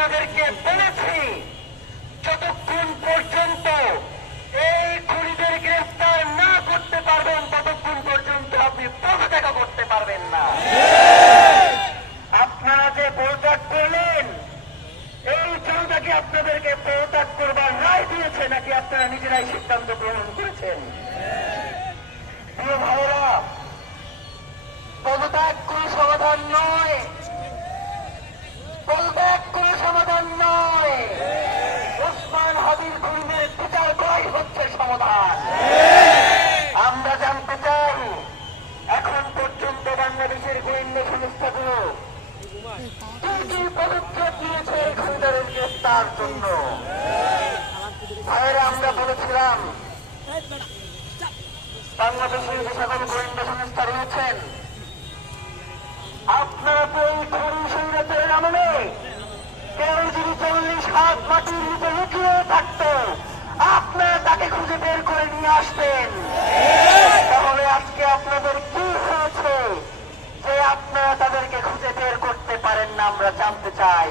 আপনাদেরকে বলেছি, যতক্ষণ পর্যন্ত এই খুনিদের গ্রেফতার না করতে পারবেন ততক্ষণ পর্যন্ত আপনি পদত্যাগ করতে পারবেন না। আপনারা যে পদত্যাগ করলেন, এই জনতা কি আপনাদেরকে পদত্যাগ করবার রায় দিয়েছে নাকি আপনারা নিজেরাই সিদ্ধান্ত গ্রহণ করেছেন? প্রিয় ভাইরা, পদত্যাগ কোনো সমাধান নয়, পদত্যাগ কোনো সমাধান নয়। ওসমান হাদির খুনিদের বিচার করাই হচ্ছে সমাধান। আমরা জানতে চাই, এখন পর্যন্ত বাংলাদেশের গোয়েন্দা সংস্থাগুলো কি কি পদক্ষেপ নিয়েছে এই খুনিদের গ্রেফতার জন্য? ভাইয়েরা, আমরা বলেছিলাম বাংলাদেশের যে সকল গোয়েন্দা সংস্থা রয়েছেন, আপনারা তো এই খুনি সংঘাতের আমলে কেউ যদি 40 হাত মাটির নিচে লুকিয়ে থাকত, আপনারা তাকে খুঁজে বের করে নিয়ে আসতেন। তাহলে আজকে আপনাদের কি হয়েছে যে আপনারা তাদেরকে খুঁজে বের করতে পারেন না? আমরা জানতে চাই।